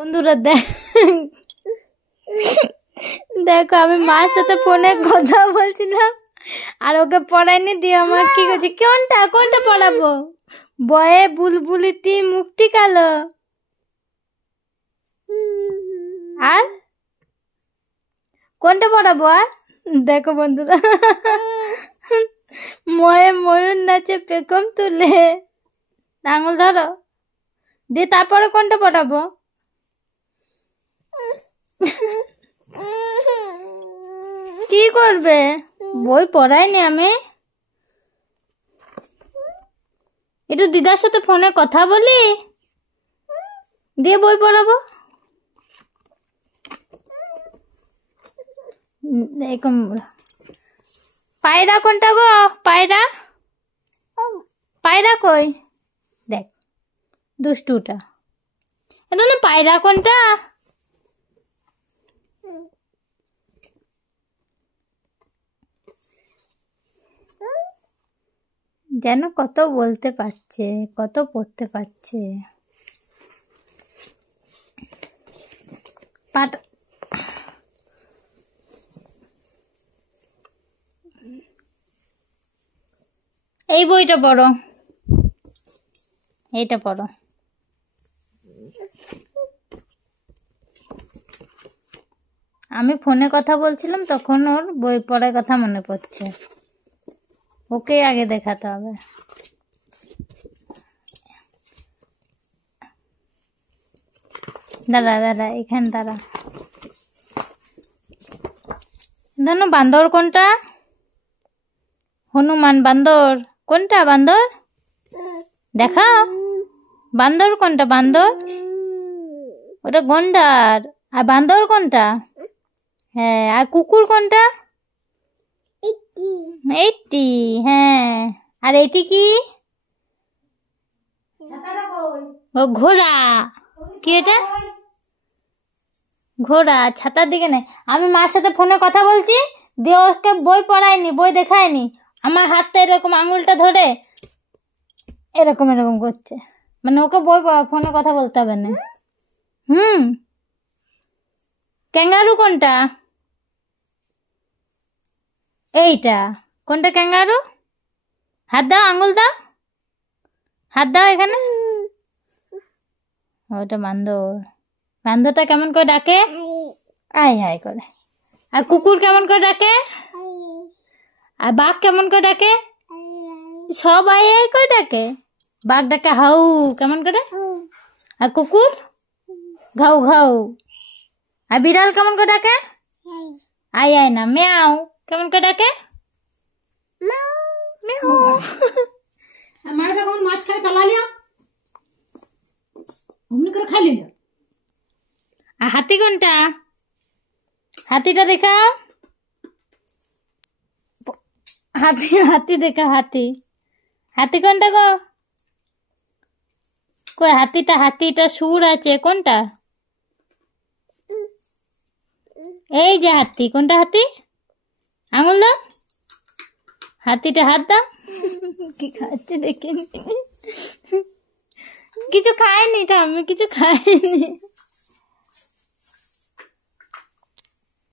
বন্ধুরা দেখো আমি মার সাথে ফোনে কথা বলছিলাম আর ওকে পড়াইনি দিয়ে আমার কি করছে কোনটা পড়াবো বয়ে বুলবুলিতি মুক্তি কালো আর কোনটা পড়াবো আর দেখো বন্ধুরা ময়ে ময়ূর নাচে পেকম তুলে আঙুল ধরো দিয়ে তারপরে কোনটা পড়াবো কি করবে বই পড়াইনি আমি একটু দিদার সাথে ফোনে কথা বলি দিয়ে বই পড়াবো এরকম পায়রা কোনটা গো পায়রা পায়রা কই দেখ দুষ্টুটা এটা না পায়রা কোনটা যেন কত বলতে পারছে কত পড়তে পারছে পাট এই বইটা পড়ো এইটা পড়ো আমি ফোনে কথা বলছিলাম তখন ওর বই পড়ার কথা মনে পড়ছে ওকে আগে দেখাতে হবে দাদা এখানে দাঁড়া জানো বান্দর কোনটা হনুমান বান্দর কোনটা বান্দর দেখা বান্দর কোনটা বান্দর ওটা গন্ডার আর বান্দর কোনটা হ্যাঁ আর কুকুর কোনটা এইটি হ্যাঁ আর এটি কি ও ঘোড়া কি এটা ঘোড়া ছাতার দিকে নেই আমি মার সাথে ফোনে কথা বলছি দিয়ে ওকে বই পড়ায়নি বই দেখায়নি আমার হাতটা এরকম আঙুলটা ধরে এরকম এরকম করছে মানে ওকে বই ফোনে কথা বলতে হবে না ক্যাঙ্গারু কোনটা এইটা কোনটা ক্যাঙ্গারু হাত দাও আঙুল দাও হাত দাও এখানে ওটা বান্দর বান্দরটা কেমন করে ডাকে আয় আয় করে আর কুকুর কেমন করে ডাকে আর বাঘ কেমন করে ডাকে সব আয় আয় করে ডাকে বাঘ ডাকে হাউ কেমন করে আর কুকুর ঘাউ ঘাউ আর বিড়াল কেমন করে ডাকে আয় আয় না মেয়াও কেমন করে ডাকে মাটা কেমন মাছ খাই পালালিয়া অমনি করে খাই লিয়া আর হাতি কোনটা হাতিটা দেখা হাতি দেখা হাতি কোনটা গো কই হাতিটা সুর আছে কোনটা এই যে হাতি কোনটা হাতি আঙুল দাও হাতিটা হাত দাও কি খাচ্ছে দেখে কিছু খায়নি আমি কিছু খাইনি